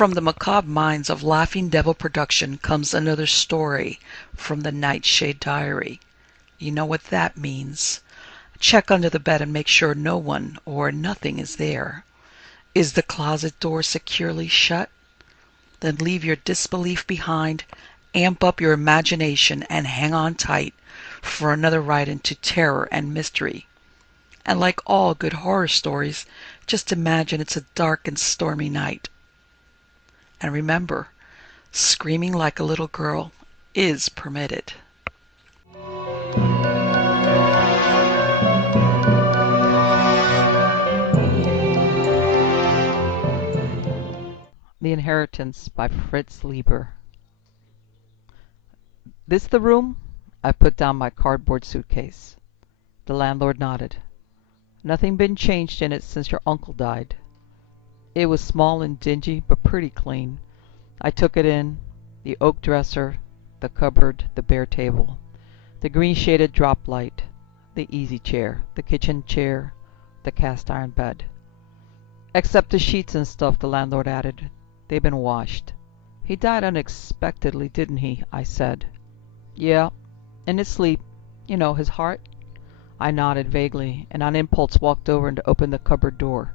From the macabre minds of Laughing Devil Production comes another story from the Nightshade Diary. You know what that means. Check under the bed and make sure no one or nothing is there. Is the closet door securely shut? Then leave your disbelief behind, amp up your imagination, and hang on tight for another ride into terror and mystery. And like all good horror stories, just imagine it's a dark and stormy night. And remember, screaming like a little girl is permitted. The Inheritance by Fritz Leiber. This the room? I put down my cardboard suitcase. The landlord nodded. Nothing been changed in it since your uncle died. It was small and dingy, but pretty clean. I took it in. The oak dresser, the cupboard, the bare table, the green-shaded drop light, the easy chair, the kitchen chair, the cast-iron bed. Except the sheets and stuff, the landlord added. They've been washed. He died unexpectedly, didn't he? I said. Yeah, in his sleep. You know, his heart. I nodded vaguely, and on impulse walked over and opened the cupboard door.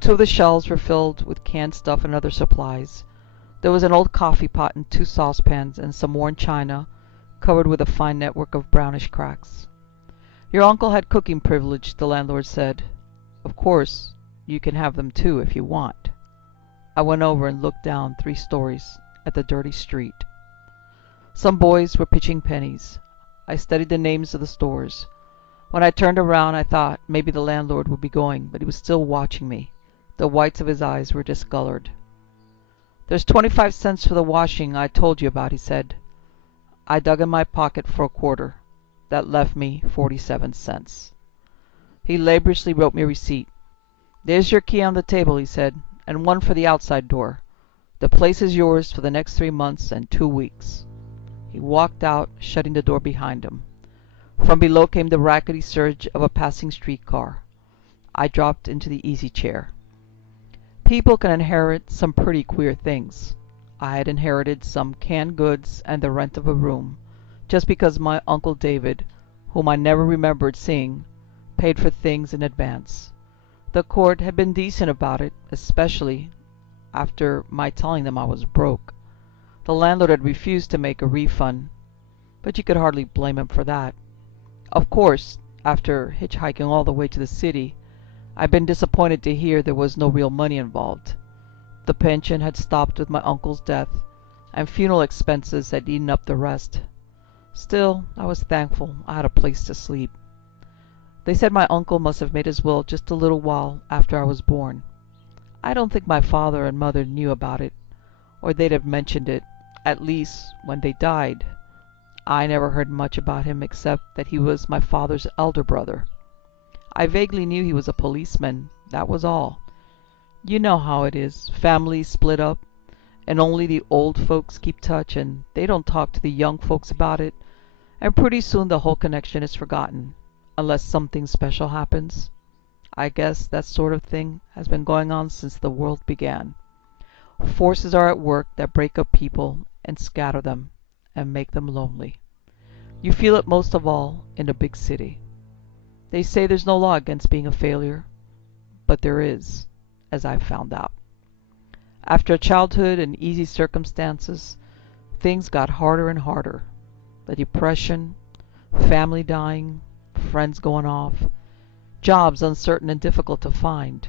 Two of the shelves were filled with canned stuff and other supplies. There was an old coffee pot and 2 saucepans and some worn china, covered with a fine network of brownish cracks. Your uncle had cooking privilege, the landlord said. Of course, you can have them too if you want. I went over and looked down 3 stories at the dirty street. Some boys were pitching pennies. I studied the names of the stores. When I turned around, I thought maybe the landlord would be going, but he was still watching me. The whites of his eyes were discolored. There's 25 cents for the washing I told you about, he said. I dug in my pocket for a quarter. That left me 47 cents. He laboriously wrote me a receipt. There's your key on the table, he said, and one for the outside door. The place is yours for the next 3 months and 2 weeks. He walked out, shutting the door behind him. From below came the rackety surge of a passing streetcar. I dropped into the easy chair. People can inherit some pretty queer things. I had inherited some canned goods and the rent of a room, just because my Uncle David, whom I never remembered seeing, paid for things in advance. The court had been decent about it, especially after my telling them I was broke. The landlord had refused to make a refund, but you could hardly blame him for that. Of course, after hitchhiking all the way to the city, I'd been disappointed to hear there was no real money involved. The pension had stopped with my uncle's death, and funeral expenses had eaten up the rest. Still, I was thankful I had a place to sleep. They said my uncle must have made his will just a little while after I was born. I don't think my father and mother knew about it, or they'd have mentioned it, at least when they died. I never heard much about him except that he was my father's elder brother. I vaguely knew he was a policeman, that was all. You know how it is, families split up, and only the old folks keep touch, and they don't talk to the young folks about it, and pretty soon the whole connection is forgotten, unless something special happens. I guess that sort of thing has been going on since the world began. Forces are at work that break up people and scatter them and make them lonely. You feel it most of all in a big city. They say there's no law against being a failure, but there is, as I've found out. After a childhood and easy circumstances, things got harder and harder. The depression, family dying, friends going off, jobs uncertain and difficult to find,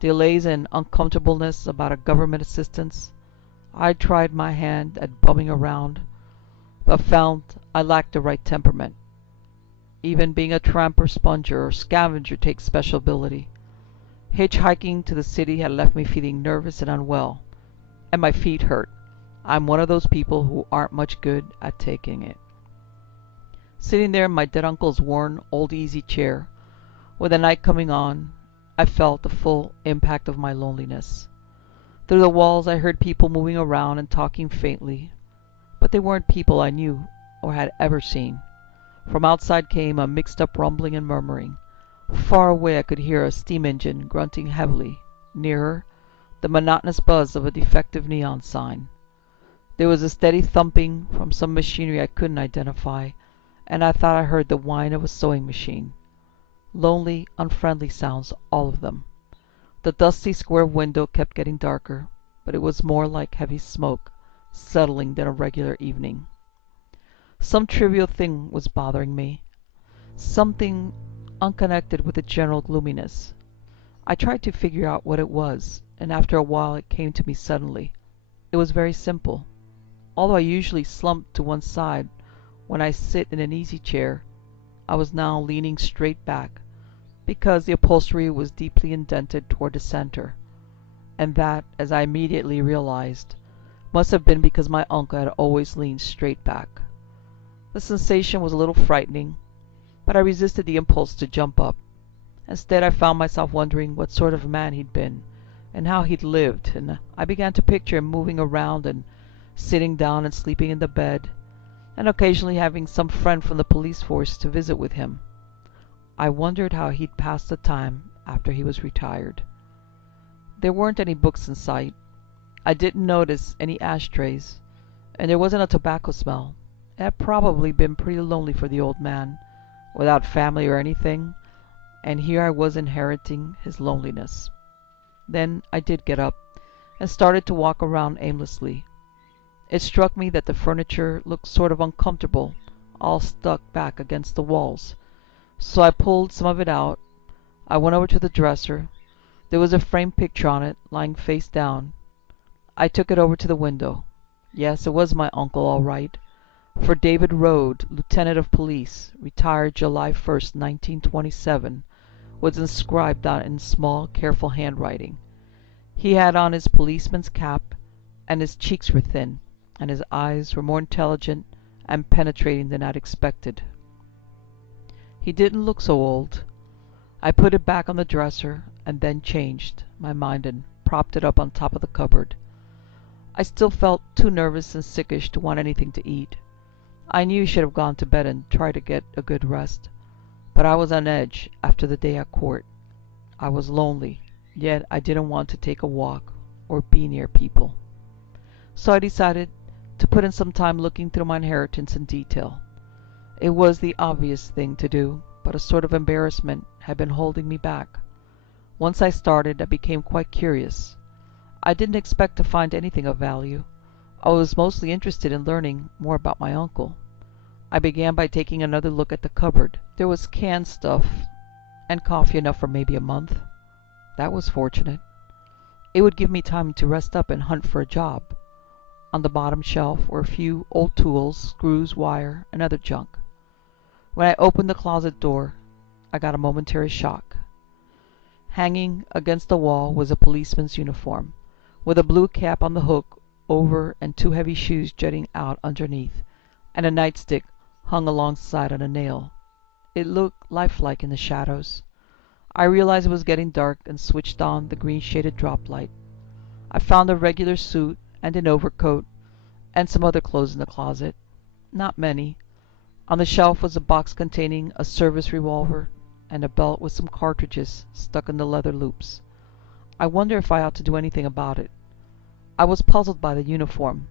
delays and uncomfortableness about a government assistance. I tried my hand at bumming around, but found I lacked the right temperament. Even being a tramp or sponger or scavenger takes special ability. Hitchhiking to the city had left me feeling nervous and unwell, and my feet hurt. I'm one of those people who aren't much good at taking it. Sitting there in my dead uncle's worn, old easy chair, with the night coming on, I felt the full impact of my loneliness. Through the walls I heard people moving around and talking faintly, but they weren't people I knew or had ever seen. From outside came a mixed-up rumbling and murmuring. Far away I could hear a steam engine grunting heavily. Nearer, the monotonous buzz of a defective neon sign. There was a steady thumping from some machinery I couldn't identify, and I thought I heard the whine of a sewing machine. Lonely, unfriendly sounds, all of them. The dusty square window kept getting darker, but it was more like heavy smoke settling than a regular evening. Some trivial thing was bothering me, something unconnected with the general gloominess. I tried to figure out what it was, and after a while it came to me suddenly. It was very simple. Although I usually slump to one side when I sit in an easy chair, I was now leaning straight back, because the upholstery was deeply indented toward the center, and that, as I immediately realized, must have been because my uncle had always leaned straight back. The sensation was a little frightening, but I resisted the impulse to jump up. Instead, I found myself wondering what sort of man he'd been, and how he'd lived, and I began to picture him moving around and sitting down and sleeping in the bed, and occasionally having some friend from the police force to visit with him. I wondered how he'd pass the time after he was retired. There weren't any books in sight. I didn't notice any ashtrays, and there wasn't a tobacco smell. It had probably been pretty lonely for the old man, without family or anything, and here I was inheriting his loneliness. Then I did get up, and started to walk around aimlessly. It struck me that the furniture looked sort of uncomfortable, all stuck back against the walls, so I pulled some of it out. I went over to the dresser. There was a framed picture on it, lying face down. I took it over to the window. Yes, it was my uncle, all right, for David Rode, Lieutenant of Police, retired July 1st, 1927, was inscribed on it in small, careful handwriting. He had on his policeman's cap, and his cheeks were thin, and his eyes were more intelligent and penetrating than I'd expected. He didn't look so old. I put it back on the dresser, and then changed my mind and propped it up on top of the cupboard. I still felt too nervous and sickish to want anything to eat. I knew I should have gone to bed and tried to get a good rest, but I was on edge after the day at court. I was lonely, yet I didn't want to take a walk or be near people. So I decided to put in some time looking through my inheritance in detail. It was the obvious thing to do, but a sort of embarrassment had been holding me back. Once I started, I became quite curious. I didn't expect to find anything of value. I was mostly interested in learning more about my uncle. I began by taking another look at the cupboard. There was canned stuff and coffee enough for maybe a month. That was fortunate. It would give me time to rest up and hunt for a job. On the bottom shelf were a few old tools, screws, wire, and other junk. When I opened the closet door, I got a momentary shock. Hanging against the wall was a policeman's uniform, with a blue cap on the hook over and two heavy shoes jutting out underneath, and a nightstick hung alongside on a nail. It looked lifelike in the shadows. I realized it was getting dark and switched on the green-shaded drop light. I found a regular suit and an overcoat and some other clothes in the closet. Not many. On the shelf was a box containing a service revolver and a belt with some cartridges stuck in the leather loops. I wonder if I ought to do anything about it. I was puzzled by the uniform,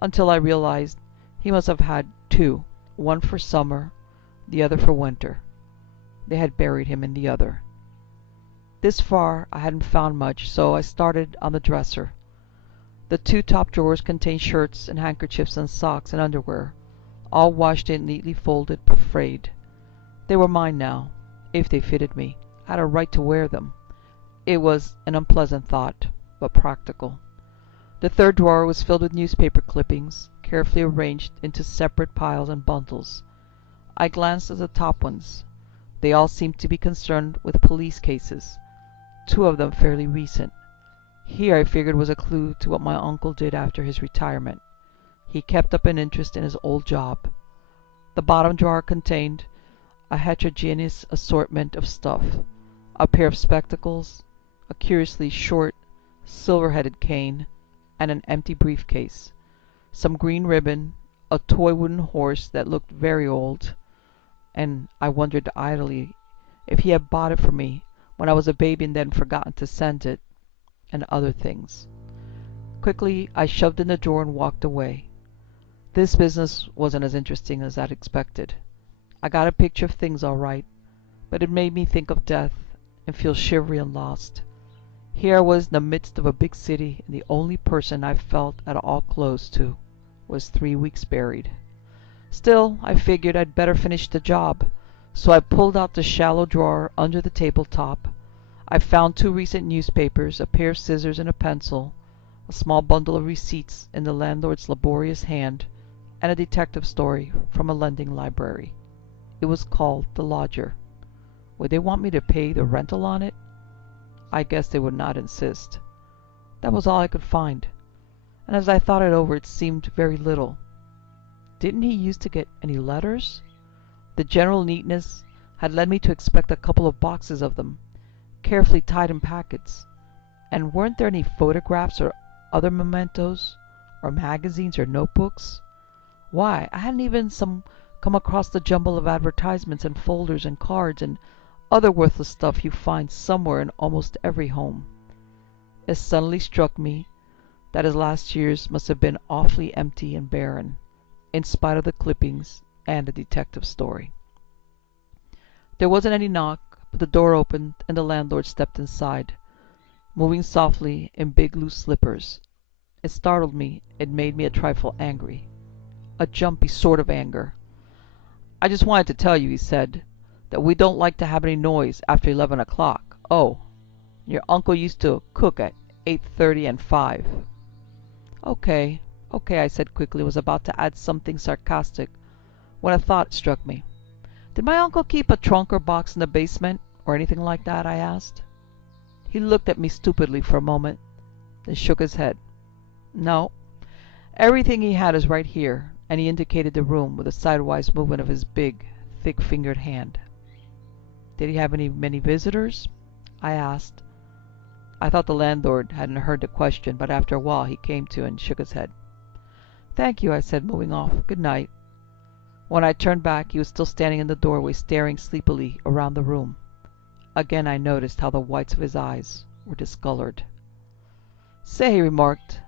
until I realized he must have had two, one for summer, the other for winter. They had buried him in the other. This far I hadn't found much, so I started on the dresser. The two top drawers contained shirts and handkerchiefs and socks and underwear, all washed in, neatly folded but frayed. They were mine now, if they fitted me. I had a right to wear them. It was an unpleasant thought, but practical. The third drawer was filled with newspaper clippings, carefully arranged into separate piles and bundles. I glanced at the top ones. They all seemed to be concerned with police cases, two of them fairly recent. Here I figured was a clue to what my uncle did after his retirement. He kept up an interest in his old job. The bottom drawer contained a heterogeneous assortment of stuff, a pair of spectacles, a curiously short, silver-headed cane, and an empty briefcase, some green ribbon, a toy wooden horse that looked very old, and I wondered idly if he had bought it for me when I was a baby and then forgotten to send it, and other things. Quickly, I shoved in the drawer and walked away. This business wasn't as interesting as I'd expected. I got a picture of things all right, but it made me think of death and feel shivery and lost. Here I was in the midst of a big city, and the only person I felt at all close to was 3 weeks buried. Still, I figured I'd better finish the job, so I pulled out the shallow drawer under the tabletop. I found 2 recent newspapers, a pair of scissors and a pencil, a small bundle of receipts in the landlord's laborious hand, and a detective story from a lending library. It was called The Lodger. Would they want me to pay the rental on it? I guess they would not insist. That was all I could find, and as I thought it over, it seemed very little. Didn't he used to get any letters? The general neatness had led me to expect a couple of boxes of them, carefully tied in packets. And weren't there any photographs or other mementos, or magazines or notebooks? Why, I hadn't even come across the jumble of advertisements and folders and cards and other worthless stuff you find somewhere in almost every home. It suddenly struck me that his last years must have been awfully empty and barren, in spite of the clippings and the detective story. There wasn't any knock, but the door opened and the landlord stepped inside, moving softly in big loose slippers. It startled me. It made me a trifle angry. A jumpy sort of anger. "I just wanted to tell you," he said, "that we don't like to have any noise after 11 o'clock. Oh, your uncle used to cook at 8:30 and 5. Okay, I said quickly, was about to add something sarcastic when a thought struck me. "Did my uncle keep a trunk or box in the basement, or anything like that?" I asked. He looked at me stupidly for a moment, then shook his head. "No. Everything he had is right here," and he indicated the room with a sidewise movement of his big, thick-fingered hand. "Did he have many visitors?" I asked. I thought the landlord hadn't heard the question, but after a while he came to and shook his head. "Thank you," I said, moving off. "Good night." When I turned back, he was still standing in the doorway, staring sleepily around the room. Again I noticed how the whites of his eyes were discolored. "Say," he remarked,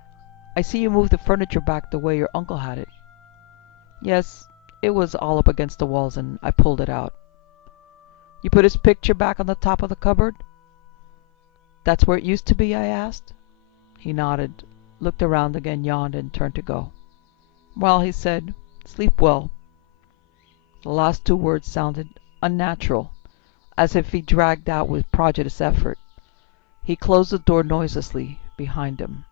"I see you moved the furniture back the way your uncle had it." "Yes, it was all up against the walls, and I pulled it out." "You put his picture back on the top of the cupboard?" "That's where it used to be?" I asked. He nodded, looked around again, yawned, and turned to go. "Well," he said, "sleep well." The last 2 words sounded unnatural, as if he dragged out with prodigious effort. He closed the door noiselessly behind him.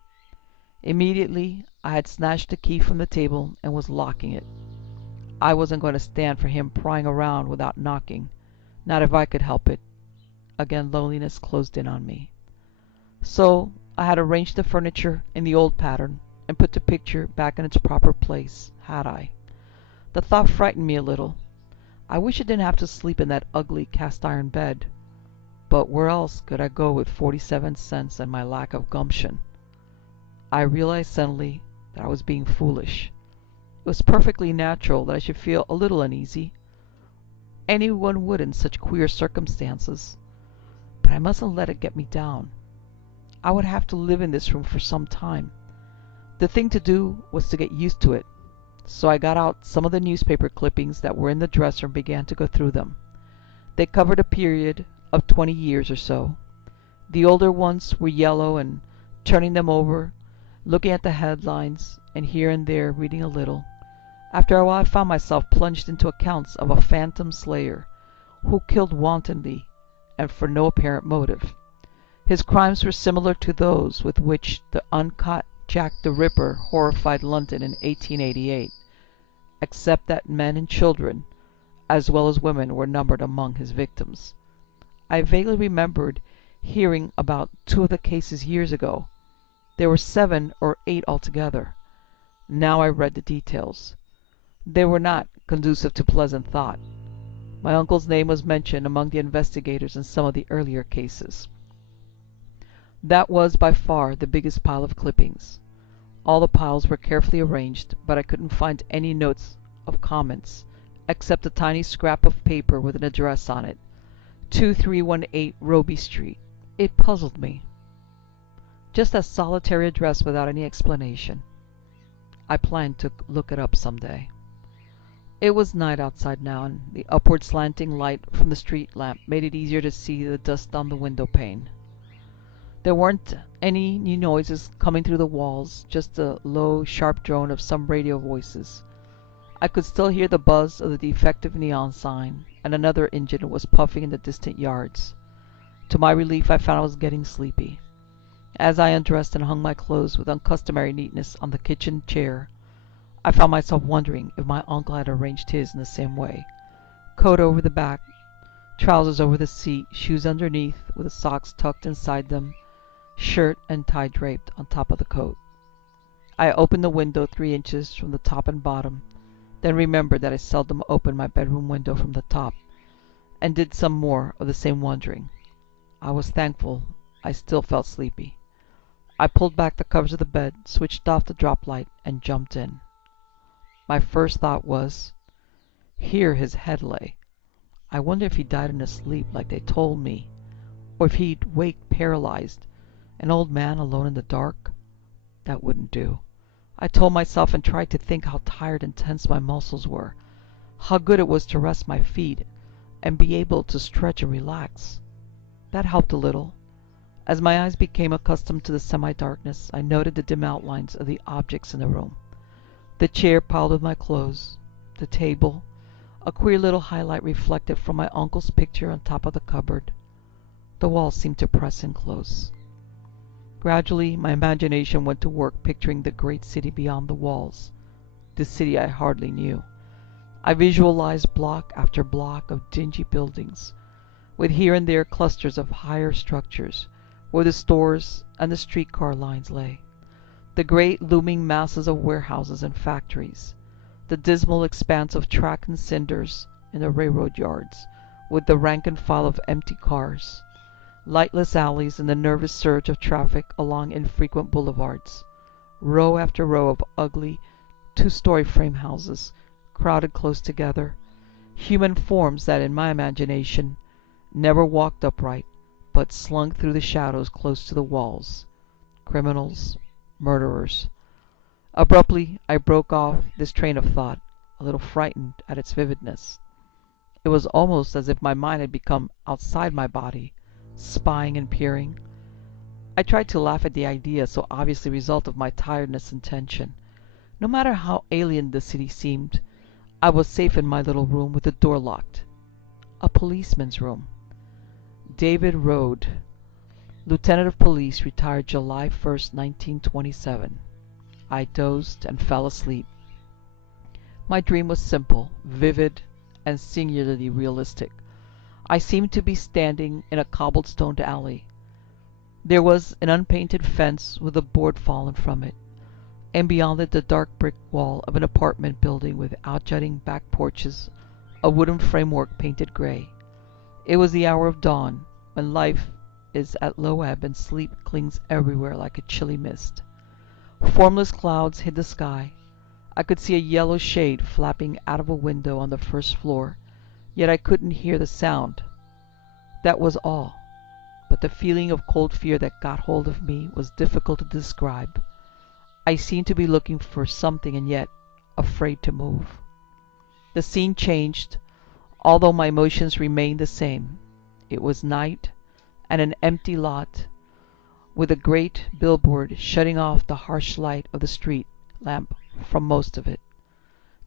Immediately, I had snatched the key from the table and was locking it. I wasn't going to stand for him prying around without knocking, not if I could help it. Again loneliness closed in on me. So I had arranged the furniture in the old pattern and put the picture back in its proper place, had I. The thought frightened me a little. I wish I didn't have to sleep in that ugly cast-iron bed. But where else could I go with 47 cents and my lack of gumption? I realized suddenly that I was being foolish. It was perfectly natural that I should feel a little uneasy. Anyone would in such queer circumstances. But I mustn't let it get me down. I would have to live in this room for some time. The thing to do was to get used to it. So I got out some of the newspaper clippings that were in the dresser and began to go through them. They covered a period of 20 years or so. The older ones were yellow, and turning them over, looking at the headlines, and here and there reading a little, after a while I found myself plunged into accounts of a phantom slayer who killed wantonly and for no apparent motive. His crimes were similar to those with which the uncut Jack the Ripper horrified London in 1888, except that men and children, as well as women, were numbered among his victims. I vaguely remembered hearing about 2 of the cases years ago. There were 7 or 8 altogether. Now I read the details. They were not conducive to pleasant thought. My uncle's name was mentioned among the investigators in some of the earlier cases. That was by far the biggest pile of clippings. All the piles were carefully arranged, but I couldn't find any notes of comments, except a tiny scrap of paper with an address on it, 2318 Roby Street. It puzzled me. Just that solitary address without any explanation. I planned to look it up someday. It was night outside now, and the upward slanting light from the street lamp made it easier to see the dust on the window pane. There weren't any new noises coming through the walls, just the low, sharp drone of some radio voices. I could still hear the buzz of the defective neon sign, and another engine was puffing in the distant yards. To my relief, I found I was getting sleepy. As I undressed and hung my clothes with uncustomary neatness on the kitchen chair, I found myself wondering if my uncle had arranged his in the same way. Coat over the back, trousers over the seat, shoes underneath with the socks tucked inside them, shirt and tie draped on top of the coat. I opened the window 3 inches from the top and bottom, then remembered that I seldom opened my bedroom window from the top, and did some more of the same wondering. I was thankful I still felt sleepy. I pulled back the covers of the bed, switched off the drop light, and jumped in. My first thought was, here his head lay. I wonder if he died in his sleep like they told me, or if he'd waked paralyzed, an old man alone in the dark. That wouldn't do. I told myself and tried to think how tired and tense my muscles were, how good it was to rest my feet and be able to stretch and relax. That helped a little. As my eyes became accustomed to the semi-darkness, I noted the dim outlines of the objects in the room. The chair piled with my clothes, the table, a queer little highlight reflected from my uncle's picture on top of the cupboard. The walls seemed to press in close. Gradually, my imagination went to work picturing the great city beyond the walls, the city I hardly knew. I visualized block after block of dingy buildings, with here and there clusters of higher structures, where the stores and the streetcar lines lay, the great looming masses of warehouses and factories, the dismal expanse of track and cinders in the railroad yards, with the rank and file of empty cars, lightless alleys and the nervous surge of traffic along infrequent boulevards, row after row of ugly 2-story frame houses crowded close together, human forms that in my imagination never walked upright, but slunk through the shadows close to the walls. Criminals, murderers. Abruptly, I broke off this train of thought, a little frightened at its vividness. It was almost as if my mind had become outside my body, spying and peering. I tried to laugh at the idea, so obviously a result of my tiredness and tension. No matter how alien the city seemed, I was safe in my little room with the door locked. A policeman's room. David Rode, Lieutenant of Police, retired July 1st, 1927. I dozed and fell asleep. My dream was simple, vivid, and singularly realistic. I seemed to be standing in a cobblestoned alley. There was an unpainted fence with a board fallen from it, and beyond it the dark brick wall of an apartment building with outjutting back porches, a wooden framework painted gray. It was the hour of dawn, when life is at low ebb and sleep clings everywhere like a chilly mist. Formless clouds hid the sky. I could see a yellow shade flapping out of a window on the first floor, yet I couldn't hear the sound. That was all, but the feeling of cold fear that got hold of me was difficult to describe. I seemed to be looking for something and yet afraid to move. The scene changed, although my emotions remained the same. It was night, and an empty lot, with a great billboard shutting off the harsh light of the street lamp from most of it.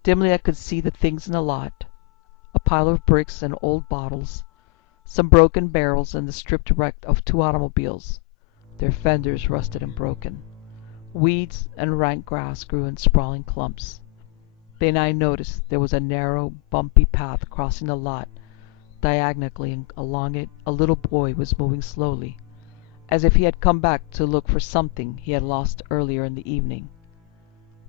Dimly I could see the things in the lot, a pile of bricks and old bottles, some broken barrels, and the stripped wreck of 2 automobiles, their fenders rusted and broken. Weeds and rank grass grew in sprawling clumps. Then I noticed there was a narrow, bumpy path crossing the lot. Diagonally, and along it a little boy was moving slowly, as if he had come back to look for something he had lost earlier in the evening.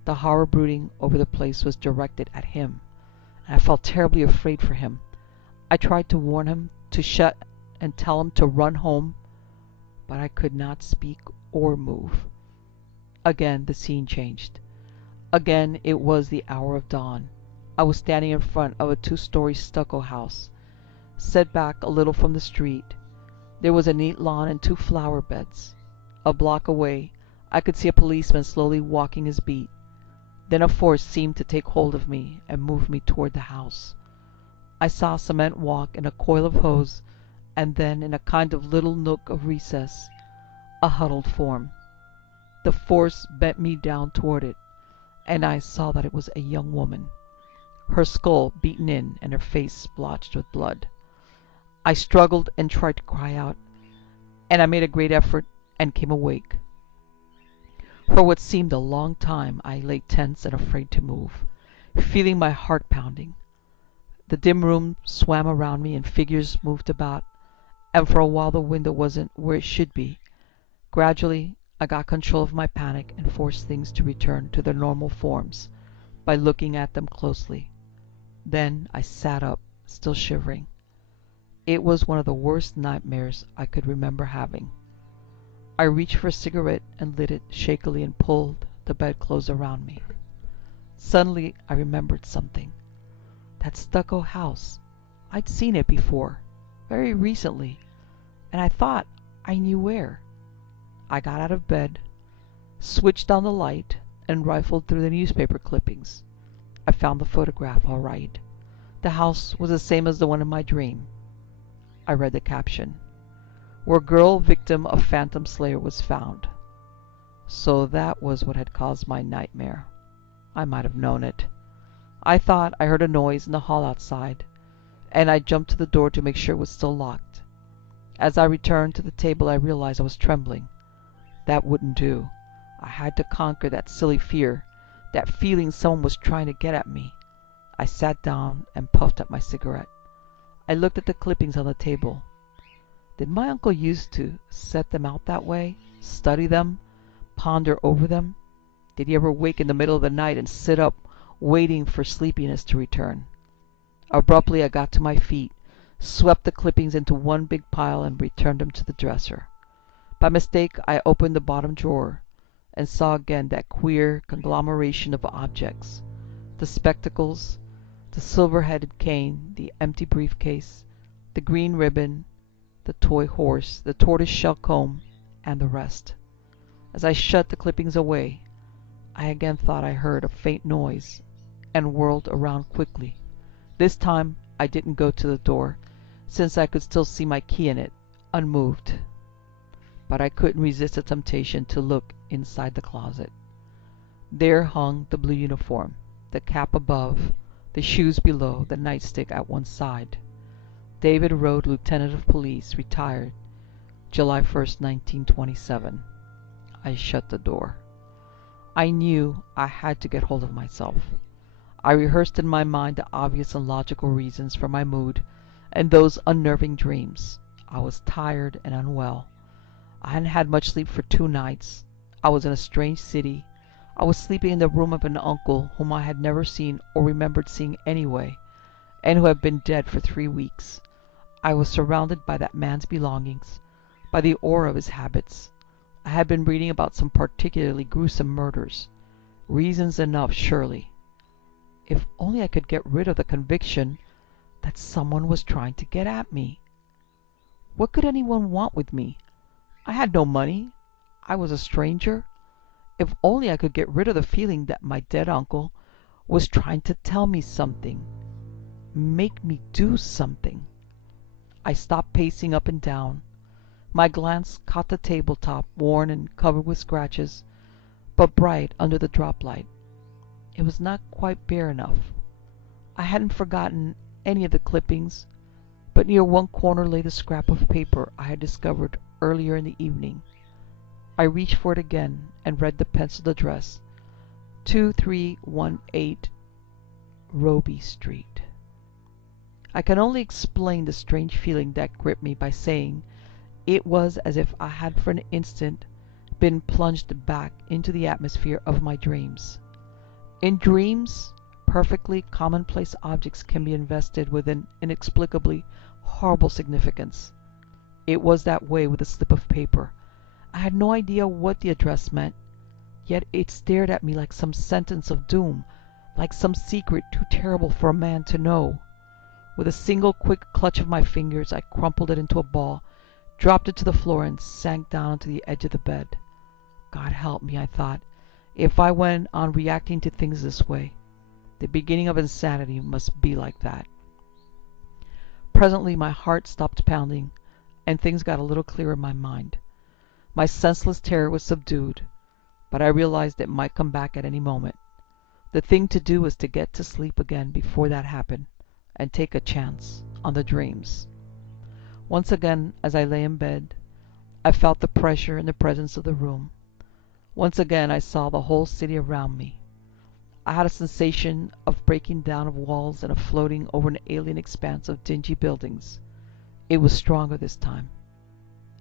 The horror brooding over the place was directed at him, and I felt terribly afraid for him. I tried to warn him to shut and tell him to run home, but I could not speak or move. Again the scene changed. Again it was the hour of dawn. I was standing in front of a 2-story stucco house, set back a little from the street. There was a neat lawn and 2 flower beds. A block away, I could see a policeman slowly walking his beat. Then a force seemed to take hold of me and move me toward the house. I saw a cement walk and a coil of hose, and then, in a kind of little nook of recess, a huddled form. The force bent me down toward it, and I saw that it was a young woman, her skull beaten in and her face splotched with blood. I struggled and tried to cry out, and I made a great effort and came awake. For what seemed a long time I lay tense and afraid to move, feeling my heart pounding. The dim room swam around me and figures moved about, and for a while the window wasn't where it should be. Gradually, I got control of my panic and forced things to return to their normal forms by looking at them closely. Then I sat up, still shivering. It was one of the worst nightmares I could remember having. I reached for a cigarette and lit it shakily and pulled the bedclothes around me. Suddenly I remembered something. That stucco house. I'd seen it before, very recently, and I thought I knew where. I got out of bed, switched on the light, and rifled through the newspaper clippings. I found the photograph all right. The house was the same as the one in my dream. I read the caption, "Where girl victim of phantom slayer was found." So that was what had caused my nightmare. I might have known it. I thought I heard a noise in the hall outside, and I jumped to the door to make sure it was still locked. As I returned to the table, I realized I was trembling. That wouldn't do. I had to conquer that silly fear, that feeling someone was trying to get at me. I sat down and puffed at my cigarette. I looked at the clippings on the table. Did my uncle used to set them out that way, study them, ponder over them? Did he ever wake in the middle of the night and sit up, waiting for sleepiness to return? Abruptly I got to my feet, swept the clippings into one big pile, and returned them to the dresser. By mistake I opened the bottom drawer, and saw again that queer conglomeration of objects. The spectacles, the silver-headed cane, the empty briefcase, the green ribbon, the toy horse, the tortoise-shell comb, and the rest. As I shut the clippings away, I again thought I heard a faint noise, and whirled around quickly. This time I didn't go to the door, since I could still see my key in it, unmoved. But I couldn't resist the temptation to look inside the closet. There hung the blue uniform, the cap above, the shoes below, the nightstick at one side. David Road, Lieutenant of Police, retired, July 1st, 1927. I shut the door. I knew I had to get hold of myself. I rehearsed in my mind the obvious and logical reasons for my mood and those unnerving dreams. I was tired and unwell. I hadn't had much sleep for 2 nights. I was in a strange city. I was sleeping in the room of an uncle whom I had never seen or remembered seeing anyway, and who had been dead for 3 weeks. I was surrounded by that man's belongings, by the aura of his habits. I had been reading about some particularly gruesome murders. Reasons enough, surely. If only I could get rid of the conviction that someone was trying to get at me. What could anyone want with me? I had no money. I was a stranger. If only I could get rid of the feeling that my dead uncle was trying to tell me something, make me do something. I stopped pacing up and down. My glance caught the tabletop, worn and covered with scratches, but bright under the drop light. It was not quite bare enough. I hadn't forgotten any of the clippings, but near one corner lay the scrap of paper I had discovered earlier in the evening. I reached for it again and read the penciled address, 2318 Roby Street. I can only explain the strange feeling that gripped me by saying it was as if I had for an instant been plunged back into the atmosphere of my dreams. In dreams, perfectly commonplace objects can be invested with an inexplicably horrible significance. It was that way with the slip of paper. I had no idea what the address meant, yet it stared at me like some sentence of doom, like some secret too terrible for a man to know. With a single quick clutch of my fingers, I crumpled it into a ball, dropped it to the floor, and sank down onto the edge of the bed. God help me, I thought, if I went on reacting to things this way. The beginning of insanity must be like that. Presently my heart stopped pounding, and things got a little clearer in my mind. My senseless terror was subdued, but I realized it might come back at any moment. The thing to do was to get to sleep again before that happened, and take a chance on the dreams. Once again, as I lay in bed, I felt the pressure and the presence of the room. Once again I saw the whole city around me. I had a sensation of breaking down of walls and of floating over an alien expanse of dingy buildings. It was stronger this time.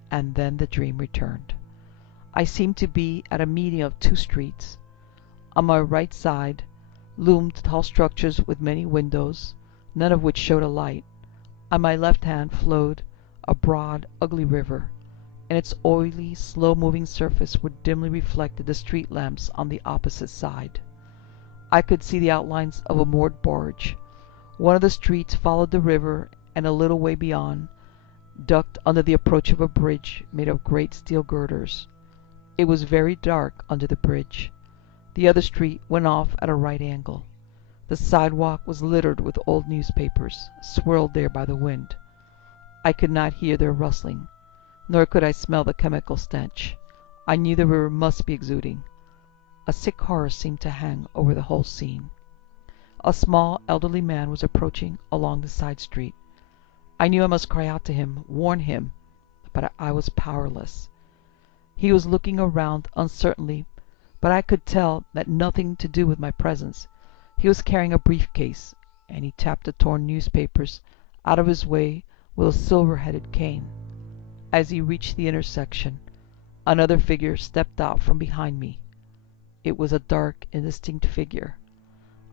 And then the dream returned. I seemed to be at a meeting of two streets. On my right side loomed tall structures with many windows, none of which showed a light. On my left hand flowed a broad, ugly river, and its oily, slow-moving surface would dimly reflected the street lamps on the opposite side. I could see the outlines of a moored barge. One of the streets followed the river, and a little way beyond, ducked under the approach of a bridge made of great steel girders. It was very dark under the bridge. The other street went off at a right angle. The sidewalk was littered with old newspapers, swirled there by the wind. I could not hear their rustling, nor could I smell the chemical stench. I knew the river must be exuding. A sick horror seemed to hang over the whole scene. A small, elderly man was approaching along the side street. I knew I must cry out to him, warn him, but I was powerless. He was looking around uncertainly, but I could tell that nothing to do with my presence. He was carrying a briefcase, and he tapped the torn newspapers out of his way with a silver-headed cane. As he reached the intersection, another figure stepped out from behind me. It was a dark, indistinct figure.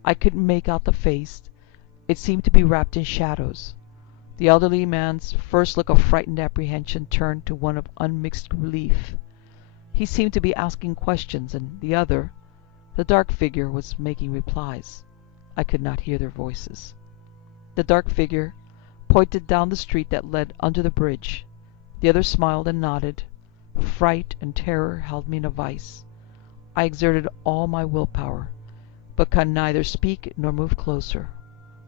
I couldn't make out the face. It seemed to be wrapped in shadows. The elderly man's first look of frightened apprehension turned to one of unmixed relief. He seemed to be asking questions, and the other, the dark figure, was making replies. I could not hear their voices. The dark figure pointed down the street that led under the bridge. The other smiled and nodded. Fright and terror held me in a vice. I exerted all my willpower, but could neither speak nor move closer.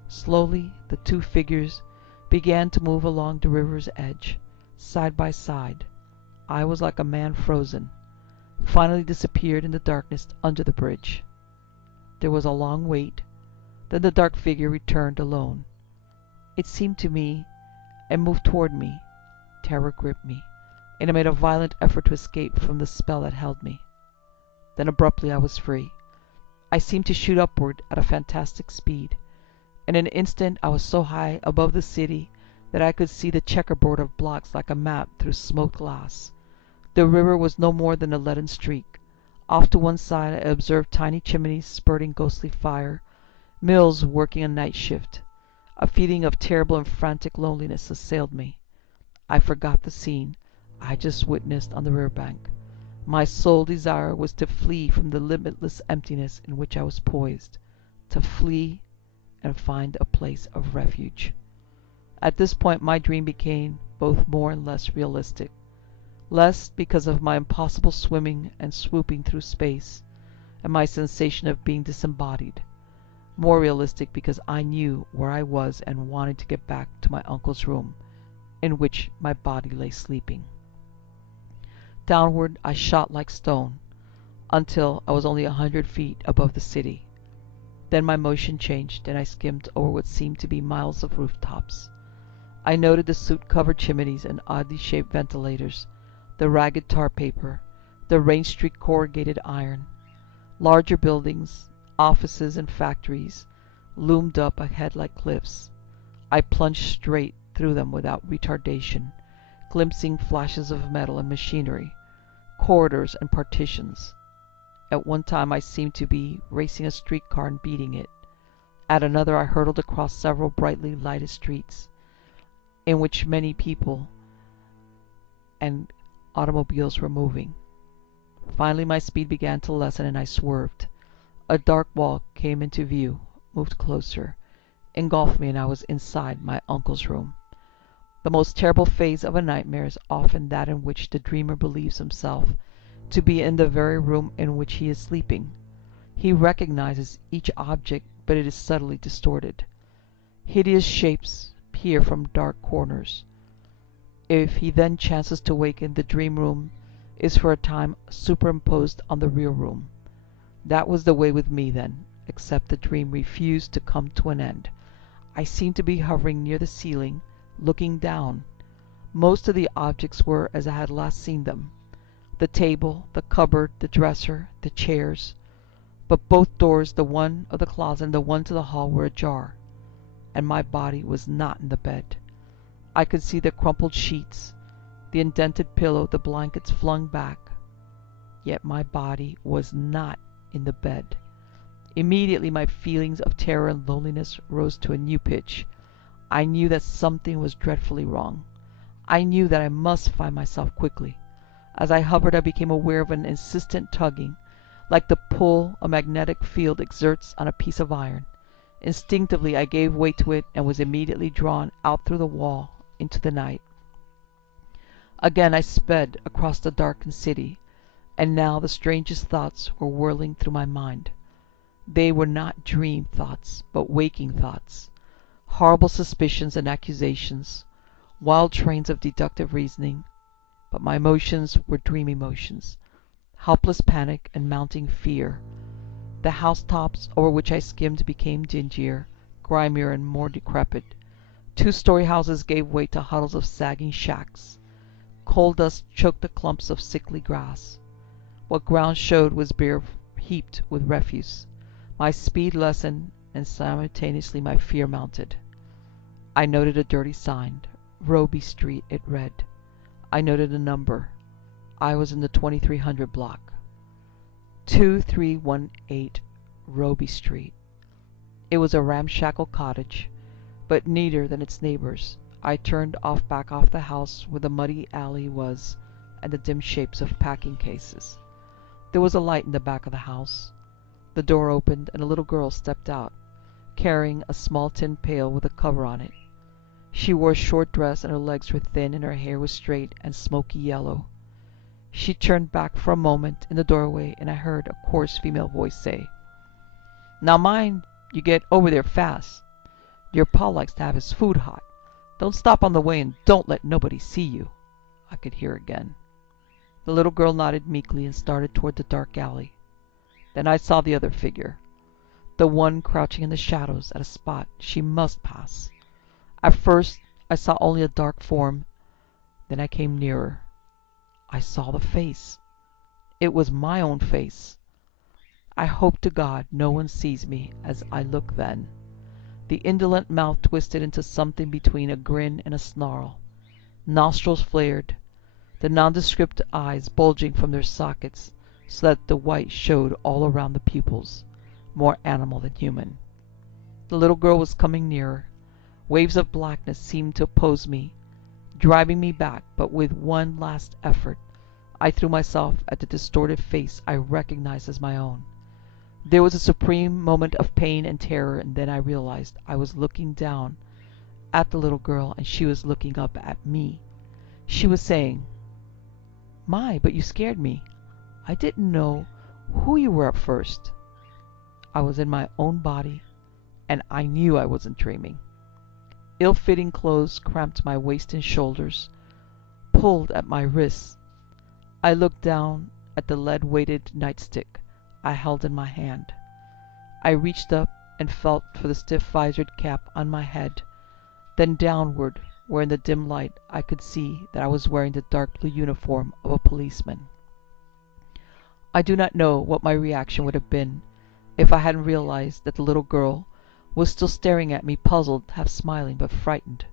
Slowly the two figures began to move along the river's edge, side by side. I was like a man frozen, finally disappeared in the darkness under the bridge. There was a long wait. Then the dark figure returned alone. It seemed to me and moved toward me. Terror gripped me, and I made a violent effort to escape from the spell that held me. Then abruptly I was free. I seemed to shoot upward at a fantastic speed. In an instant I was so high above the city that I could see the checkerboard of blocks like a map through smoked glass. The river was no more than a leaden streak. Off to one side I observed tiny chimneys spurting ghostly fire, mills working a night shift. A feeling of terrible and frantic loneliness assailed me. I forgot the scene I had just witnessed on the riverbank. My sole desire was to flee from the limitless emptiness in which I was poised, to flee and find a place of refuge. At this point my dream became both more and less realistic. Less because of my impossible swimming and swooping through space, and my sensation of being disembodied. More realistic because I knew where I was and wanted to get back to my uncle's room, in which my body lay sleeping. Downward I shot like stone, until I was only 100 feet above the city. Then my motion changed, and I skimmed over what seemed to be miles of rooftops. I noted the soot-covered chimneys and oddly shaped ventilators, the ragged tar paper, the rain-streaked corrugated iron. Larger buildings, offices and factories, loomed up ahead like cliffs. I plunged straight through them without retardation, glimpsing flashes of metal and machinery, corridors and partitions. At one time I seemed to be racing a streetcar and beating it. At another I hurtled across several brightly lighted streets, in which many people and automobiles were moving. Finally my speed began to lessen, and I swerved. A dark wall came into view, moved closer, engulfed me, and I was inside my uncle's room. The most terrible phase of a nightmare is often that in which the dreamer believes himself to be in the very room in which he is sleeping. He recognizes each object, but it is subtly distorted. Hideous shapes peer from dark corners. If he then chances to waken, the dream room is for a time superimposed on the real room. That was the way with me then, except the dream refused to come to an end. I seemed to be hovering near the ceiling, looking down. Most of the objects were as I had last seen them. The table, the cupboard, the dresser, the chairs. But both doors, the one of the closet and the one to the hall, were ajar. And my body was not in the bed. I could see the crumpled sheets, the indented pillow, the blankets flung back. Yet my body was not in the bed. Immediately my feelings of terror and loneliness rose to a new pitch. I knew that something was dreadfully wrong. I knew that I must find myself quickly. As I hovered, I became aware of an insistent tugging, like the pull a magnetic field exerts on a piece of iron. Instinctively I gave way to it and was immediately drawn out through the wall into the night. Again I sped across the darkened city, and now the strangest thoughts were whirling through my mind. They were not dream thoughts, but waking thoughts. Horrible suspicions and accusations, wild trains of deductive reasoning, but my emotions were dream emotions. Helpless panic and mounting fear. The housetops over which I skimmed became dingier, grimier, and more decrepit. Two-story houses gave way to huddles of sagging shacks. Coal dust choked the clumps of sickly grass. What ground showed was bare heaped with refuse. My speed lessened, and simultaneously my fear mounted. I noted a dirty sign. Roby Street, it read. I noted a number. I was in the 2300 block. 2318 Roby Street. It was a ramshackle cottage, but neater than its neighbors. I turned back off the house where the muddy alley was and the dim shapes of packing cases. There was a light in the back of the house. The door opened and a little girl stepped out, carrying a small tin pail with a cover on it. She wore a short dress and her legs were thin and her hair was straight and smoky yellow. She turned back for a moment in the doorway and I heard a coarse female voice say, "Now mind you get over there fast. Your pa likes to have his food hot. Don't stop on the way and don't let nobody see you." I could hear again. The little girl nodded meekly and started toward the dark alley. Then I saw the other figure, the one crouching in the shadows at a spot she must pass. At first I saw only a dark form. Then I came nearer. I saw the face. It was my own face. I hope to God no one sees me as I look then. The indolent mouth twisted into something between a grin and a snarl. Nostrils flared, the nondescript eyes bulging from their sockets so that the white showed all around the pupils, more animal than human. The little girl was coming nearer. Waves of blackness seemed to oppose me, driving me back, but with one last effort, I threw myself at the distorted face I recognized as my own. There was a supreme moment of pain and terror, and then I realized I was looking down at the little girl, and she was looking up at me. She was saying, "My, but you scared me. I didn't know who you were at first." I was in my own body, and I knew I wasn't dreaming. Ill-fitting clothes cramped my waist and shoulders, pulled at my wrists. I looked down at the lead-weighted nightstick I held in my hand. I reached up and felt for the stiff-visored cap on my head, then downward, where in the dim light I could see that I was wearing the dark blue uniform of a policeman. I do not know what my reaction would have been if I hadn't realized that the little girl was still staring at me, puzzled, half smiling, but frightened.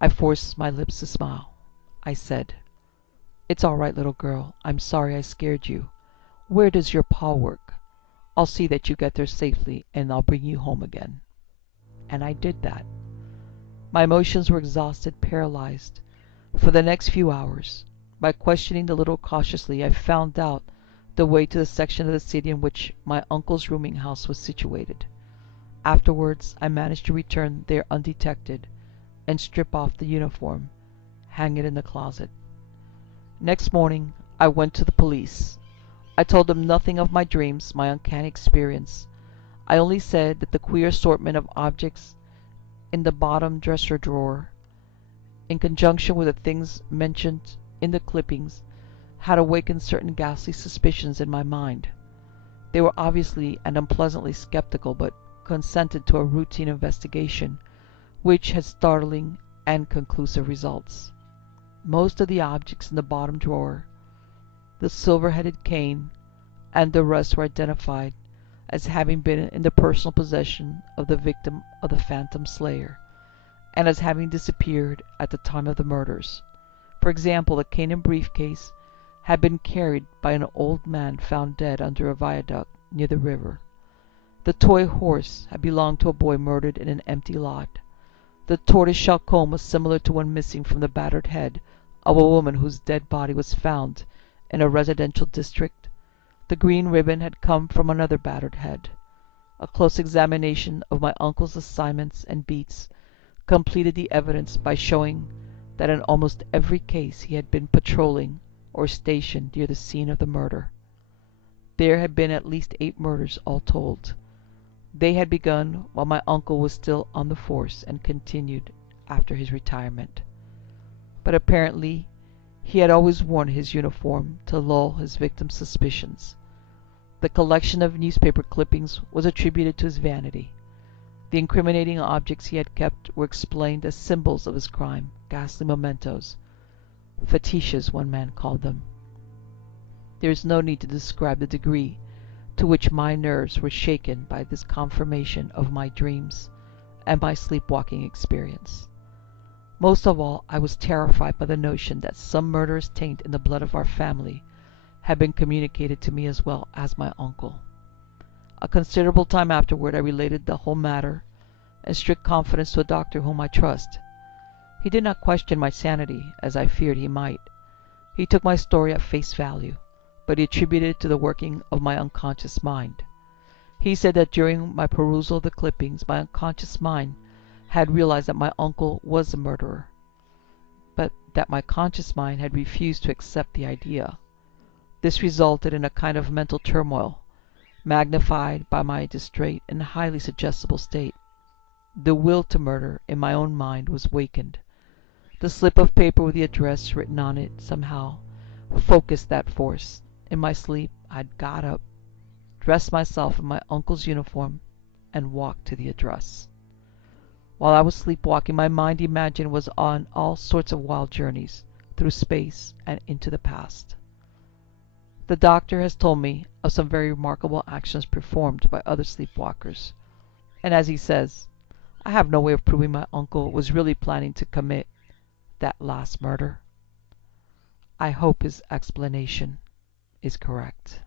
I forced my lips to smile. I said, "It's all right, little girl. I'm sorry I scared you. Where does your pa work? I'll see that you get there safely, and I'll bring you home again." And I did that. My emotions were exhausted, paralyzed. For the next few hours, by questioning the little cautiously, I found out the way to the section of the city in which my uncle's rooming house was situated. Afterwards, I managed to return there undetected, and strip off the uniform, hang it in the closet. Next morning, I went to the police. I told them nothing of my dreams, my uncanny experience. I only said that the queer assortment of objects in the bottom dresser drawer, in conjunction with the things mentioned in the clippings, had awakened certain ghastly suspicions in my mind. They were obviously and unpleasantly skeptical, but consented to a routine investigation, which had startling and conclusive results. Most of the objects in the bottom drawer, the silver-headed cane, and the rest were identified as having been in the personal possession of the victim of the Phantom Slayer, and as having disappeared at the time of the murders. For example, the cane and briefcase had been carried by an old man found dead under a viaduct near the river. The toy horse had belonged to a boy murdered in an empty lot. The tortoise-shell comb was similar to one missing from the battered head of a woman whose dead body was found in a residential district. The green ribbon had come from another battered head. A close examination of my uncle's assignments and beats completed the evidence by showing that in almost every case he had been patrolling or stationed near the scene of the murder. There had been at least 8 murders all told. They had begun while my uncle was still on the force and continued after his retirement. But apparently he had always worn his uniform to lull his victim's suspicions. The collection of newspaper clippings was attributed to his vanity. The incriminating objects he had kept were explained as symbols of his crime, ghastly mementos. Fetiches, one man called them. There is no need to describe the degree to which my nerves were shaken by this confirmation of my dreams and my sleepwalking experience. Most of all, I was terrified by the notion that some murderous taint in the blood of our family had been communicated to me as well as my uncle. A considerable time afterward, I related the whole matter in strict confidence to a doctor whom I trust. He did not question my sanity, as I feared he might. He took my story at face value, but he attributed it to the working of my unconscious mind. He said that during my perusal of the clippings, my unconscious mind had realized that my uncle was a murderer, but that my conscious mind had refused to accept the idea. This resulted in a kind of mental turmoil, magnified by my distrait and highly suggestible state. The will to murder in my own mind was wakened. The slip of paper with the address written on it somehow focused that force. In my sleep, I had got up, dressed myself in my uncle's uniform, and walked to the address. While I was sleepwalking, my mind imagined was on all sorts of wild journeys through space and into the past. The doctor has told me of some very remarkable actions performed by other sleepwalkers, and as he says, I have no way of proving my uncle was really planning to commit that last murder. I hope his explanation is correct.